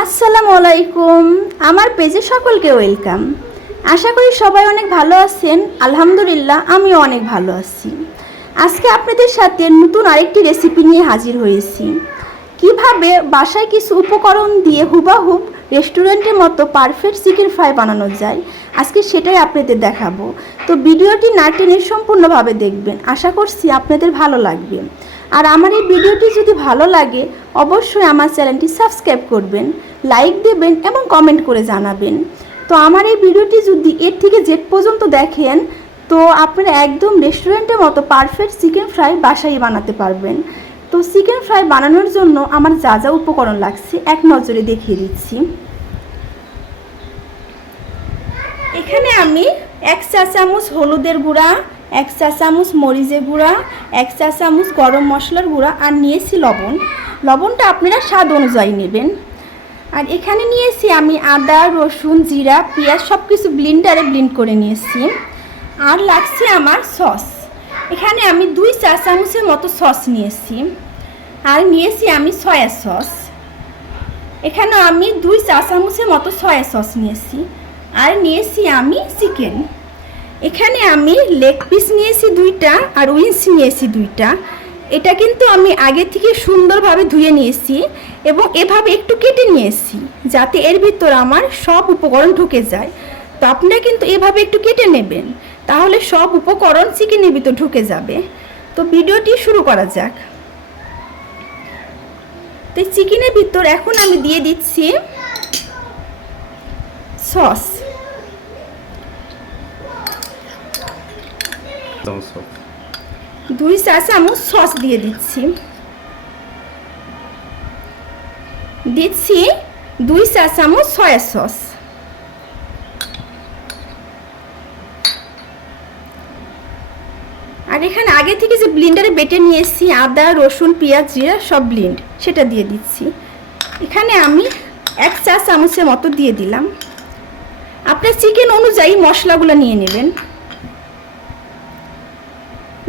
আসসালামু আলাইকুম। আমার পেজে সকলকে ওয়েলকাম। আশা করি সবাই অনেক ভালো আছেন। আলহামদুলিল্লাহ আমিও অনেক ভালো আছি। আজকে আপনাদের সাথে নতুন আরেকটি রেসিপি নিয়ে হাজির হয়েছি। কিভাবে বাসায় কিছু উপকরণ দিয়ে হুবাহুব রেস্টুরেন্টের মতো পারফেক্ট চিকেন ফ্রাই বানানো যায়, আজকে সেটাই আপনাদের দেখাবো। তো ভিডিওটি না টেনে সম্পূর্ণভাবে দেখবেন, আশা করছি আপনাদের ভালো লাগবে। আর আমার এই ভিডিওটি যদি ভালো লাগে অবশ্যই আমার চ্যানেলটি সাবস্ক্রাইব করবেন, লাইক দেবেন এবং কমেন্ট করে জানাবেন। তো আমার এই ভিডিওটি যদি এর থেকে জেড পর্যন্ত দেখেন তো আপনারা একদম রেস্টুরেন্টের মতো পারফেক্ট চিকেন ফ্রাই বাসায় বানাতে পারবেন। তো চিকেন ফ্রাই বানানোর জন্য আমার যা যা উপকরণ লাগছে এক নজরে দেখিয়ে দিচ্ছি। এখানে আমি 1 চা চামচ হলুদের গুঁড়া, 1 চা চামচ মরিচের গুঁড়া, 1 চা চামচ গরম মশলার গুঁড়া আর নিয়েছি লবণ। লবণটা আপনারা স্বাদ অনুযায়ী নেবেন। আর এখানে নিয়েছি আমি আদা, রসুন, জিরা, পেঁয়াজ সব কিছু ব্লেন্ডারে ব্লেন্ড করে নিয়েছি। আর লাগছে আমার সস। এখানে আমি 2 চা চামচের মতো সস নিয়েছি। আর নিয়েছি আমি সয়া সস। এখানে আমি 2 চা চামচের মতো সয়া সস নিয়েছি। আর নিয়েছি আমি চিকেন। এখানে আমি লেগ পিস নিয়েছি 2টা আর উইংস নিয়েছি 2টা। এটা কিন্তু আমি আগে থেকে সুন্দরভাবে ধুয়ে নিয়েছি এবং এভাবে একটু কেটে নিয়েছি যাতে এর ভিতর আমার সব উপকরণ ঢুকে যায়। তো আপনারা কিন্তু এভাবে একটু কেটে নেবেন, তাহলে সব উপকরণ চিকেনের ভিতর ঢুকে যাবে। তো ভিডিওটি শুরু করা যাক। তো চিকেনের ভিতর এখন আমি দিয়ে দিচ্ছি সস। দুই চা চামচ সস দিয়ে দিচ্ছি। 2 চা চামচ সয়া সস। আর এখানে আগে থেকে যে ব্লেন্ডারে বেটে নিয়েছি আদা, রসুন, পেঁয়াজ, জিরা সব ব্লেন্ড, সেটা দিয়ে দিচ্ছি। এখানে আমি 1 চা চামচের মতো দিয়ে দিলাম। আপনার চিকেন অনুযায়ী মশলাগুলো নিয়ে নেবেন।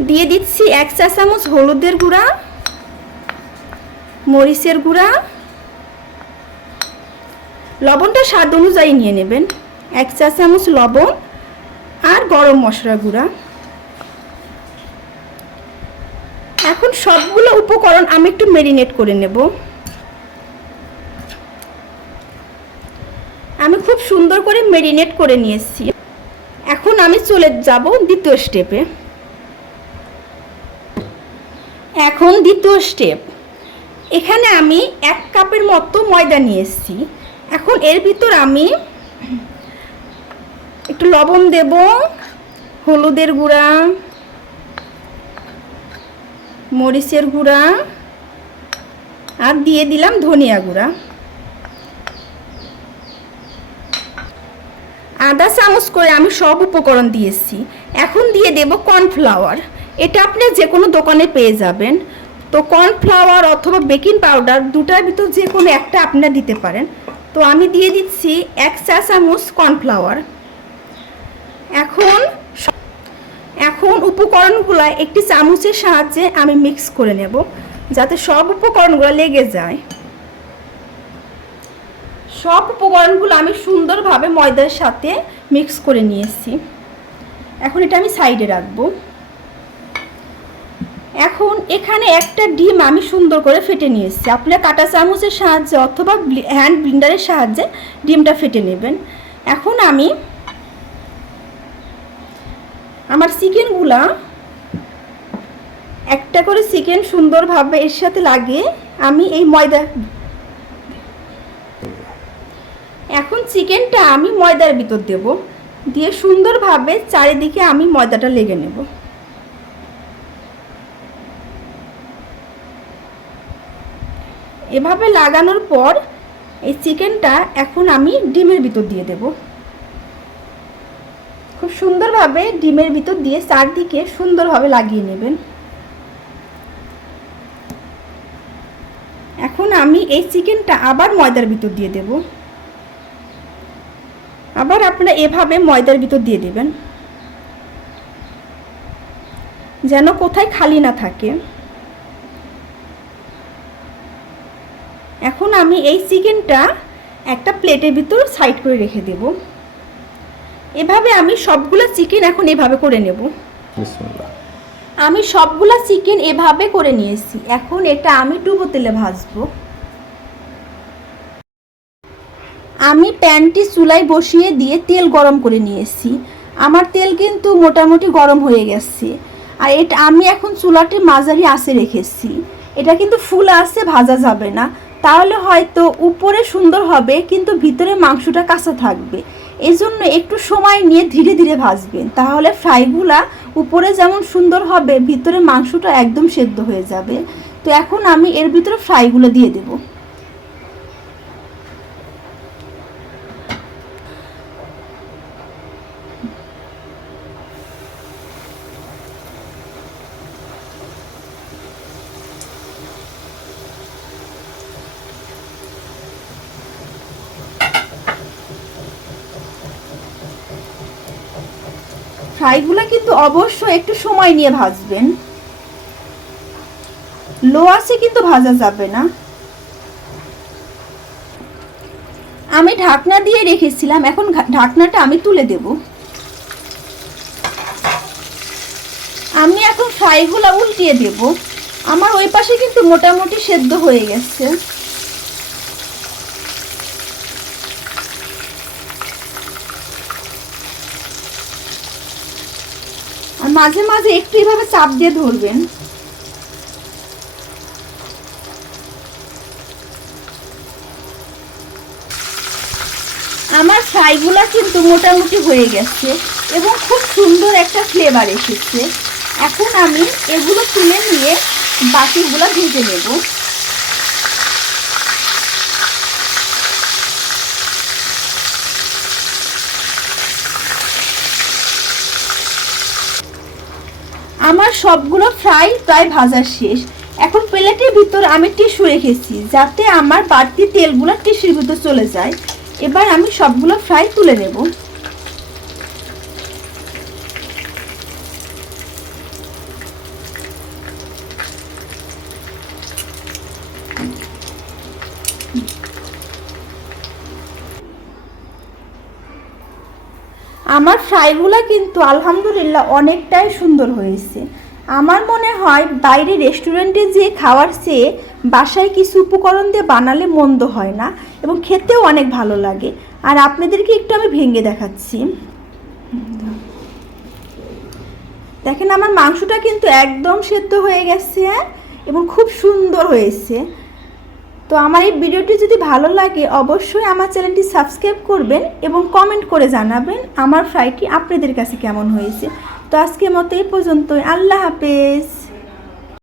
দিয়ে দিচ্ছি 1 চা চামচ হলুদের গুঁড়া, মরিচের গুঁড়া, লবণটা স্বাদ অনুযায়ী নিয়ে নেবেন, 1 চা চামচ লবণ আর গরম মশলার গুঁড়া। এখন সবগুলো উপকরণ আমি একটু ম্যারিনেট করে নেব। আমি খুব সুন্দর করে ম্যারিনেট করে নিয়েছি। এখন আমি চলে যাব দ্বিতীয় স্টেপে। এখন দ্বিতীয় স্টেপ, এখানে আমি 1 কাপের মতো ময়দা নিয়েছি। এখন এর ভিতর আমি একটু লবণ দেব, হলুদের গুঁড়া, মরিচের গুঁড়া আর দিয়ে দিলাম ধনিয়া গুঁড়া। আধা চামচ করে আমি সব উপকরণ দিয়েছি। এখন দিয়ে দেব কর্নফ্লাওয়ার। এটা আপনি যে কোনো দোকানে পেয়ে যাবেন। তো কর্নফ্লাওয়ার অথবা বেকিং পাউডার দুটার ভিতর যে কোনো একটা আপনারা দিতে পারেন। তো আমি দিয়ে দিচ্ছি 1 চা চামচ কর্নফ্লাওয়ার। এখন উপকরণগুলো একটি চামচের সাহায্যে আমি মিক্স করে নেব যাতে সব উপকরণগুলো লেগে যায়। সব উপকরণগুলো আমি সুন্দরভাবে ময়দার সাথে মিক্স করে নিয়েছি। এখন এটা আমি সাইডে রাখবো। এখন এখানে একটা ডিম আমি সুন্দর করে ফেটে নিয়েছি। আপনারা কাঁটা চামচের সাহায্যে অথবা হ্যান্ড ব্লেন্ডারের সাহায্যে ডিমটা ফেটে নেবেন। এখন আমি আমার চিকেনগুলা একটা করে চিকেন সুন্দরভাবে এর সাথে লাগিয়ে আমি এই ময়দা, এখন চিকেনটা আমি ময়দার ভিতর দেব, দিয়ে সুন্দরভাবে চারিদিকে আমি ময়দাটা লেগে নেব। এভাবে লাগানোর পর এই চিকেনটা এখন আমি ডিমের ভিতর দিয়ে দেব। খুব সুন্দরভাবে ডিমের ভিতর দিয়ে চারদিকে সুন্দরভাবে লাগিয়ে নেবেন। এখন আমি এই চিকেনটা আবার ময়দার ভিতর দিয়ে দেব। আবার আপনারা এভাবে ময়দার ভিতর দিয়ে দেবেন যেন কোথায় খালি না থাকে। এখন আমি এই চিকেনটা একটা প্লেটের ভিতর সাইড করে রেখে দেব। এভাবে আমি সবগুলো চিকেন এখন এভাবে করে নেব। বিসমিল্লাহ। আমি সবগুলা চিকেন এভাবে করে নিয়েছি। এখন এটা আমি ডুবো তেলে ভাজবো। আমি প্যানটি চুলায় বসিয়ে দিয়ে তেল গরম করে নিয়েছি। আমার তেল কিন্তু মোটামুটি গরম হয়ে গেছে। আর এটা আমি এখন চুলাটি মাঝারি আঁচে রেখেছি। এটা কিন্তু ফুল আঁচে ভাজা যাবে না, তাহলে হয়তো উপরে সুন্দর হবে কিন্তু ভিতরে মাংসটা কাঁচা থাকবে। এই জন্য একটু সময় নিয়ে ধীরে ধীরে ভাজবেন, তাহলে ফ্রাইগুলা উপরে যেমন সুন্দর হবে ভিতরে মাংসটা একদম সেদ্ধ হয়ে যাবে। তো এখন আমি এর ভিতরে ফ্রাইগুলো দিয়ে দেব। ফ্রাইগুলো কিন্তু অবশ্যই একটু সময় নিয়ে ভাজবেন, লো আঁচে কিন্তু ভাজা যাবে না। আমি ঢাকনা দিয়ে রেখেছিলাম, এখন ঢাকনাটা আমি তুলে দেব। আমি এখন ফ্রাইগুলো উল্টিয়ে দেব। আমার ওই পাশে কিন্তু মোটামুটি সেদ্ধ হয়ে গেছে। আর মাঝে মাঝে একটু এইভাবে চাপ দিয়ে ধরবেন। আমার ফ্রাইগুলো কিন্তু মোটামুটি হয়ে গেছে এবং খুব সুন্দর একটা ফ্লেভার এসেছে। এখন আমি এগুলো তুলে নিয়ে বাকিগুলো ভেজে নেব। আমার সবগুলো ফ্রাই প্রায় ভাজা শেষ। এখন প্লেটের ভিতর আমি টিস্যু রেখেছি যাতে আমার বাড়তি তেলগুলো টিস্যুর ভিতর চলে যায়। এবার আমি সবগুলো ফ্রাই তুলে নেব। আমার ফ্রাইগুলো কিন্তু আলহামদুলিল্লাহ অনেকটাই সুন্দর হয়েছে। আমার মনে হয় বাইরে রেস্টুরেন্টে যে খাওয়ার চেয়ে বাসায় কিছু উপকরণ দিয়ে বানালে মন্দ হয় না এবং খেতেও অনেক ভালো লাগে। আর আপনাদেরকে একটু আমি ভেঙে দেখাচ্ছি। দেখেন আমার মাংসটা কিন্তু একদম সেদ্ধ হয়ে গেছে এবং খুব সুন্দর হয়েছে। তো আমার এই ভিডিওটি যদি ভালো লাগে অবশ্যই আমার চ্যানেলটি সাবস্ক্রাইব করবেন এবং কমেন্ট করে জানাবেন আমার ফ্রাইটি আপনাদের কাছে কেমন হয়েছে। তো আজকের মতো এই পর্যন্তই। আল্লাহ হাফেজ।